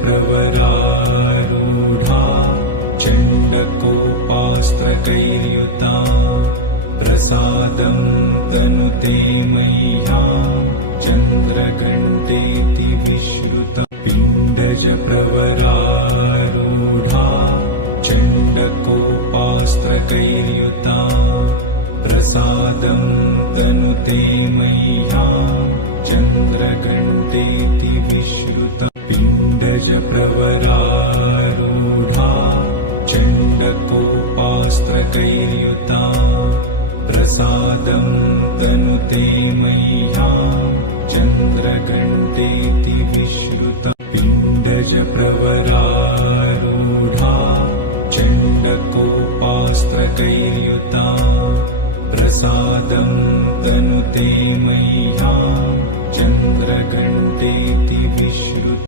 प्रवरारूढा चण्डकोपास्त्रकैर्युता प्रसादं तनुते मह्यं चन्द्रघण्टेति विश्रुता पिण्डज प्रवरारूढा चण्डकोपास्त्रकैर्युता प्रसादं तनुते मह्यं चन्द्रघण्टेति